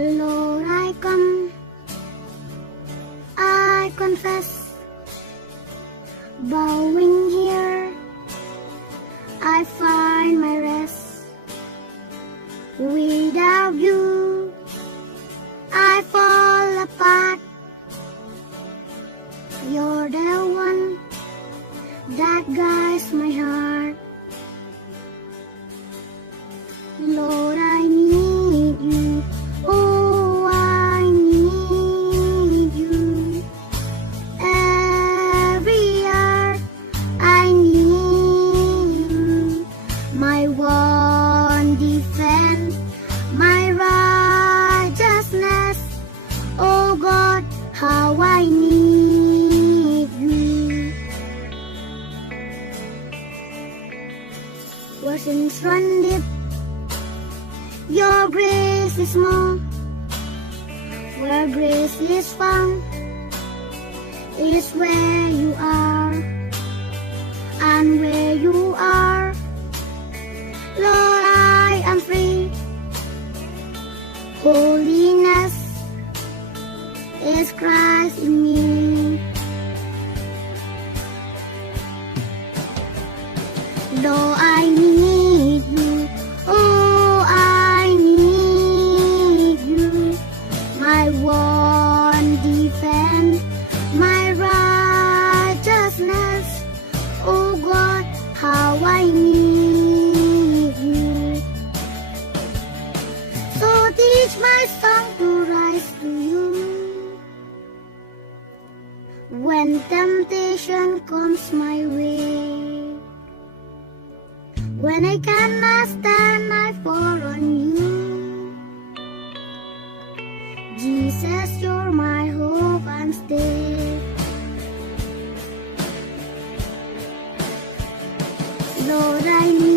Lord, I come, I confess, bowing here, I find my rest. Without you, I fall apart. You're the one that guides my heart. Lord, I need you. Oh, I need you. Every hour I need you. My one defense, my righteousness. Oh God, how I need you. Where sins run deep, your grace is more. Where grace is found is where you are. And where you are, Lord, I am free. Holiness is Christ in me. Though I need you, oh, I need you. My one defense, my righteousness. Oh God, how I need you. So teach my song to rise to you. When temptation comes my way, when I cannot stand, I fall on you. Jesus, you're my hope and stay. Lord, I need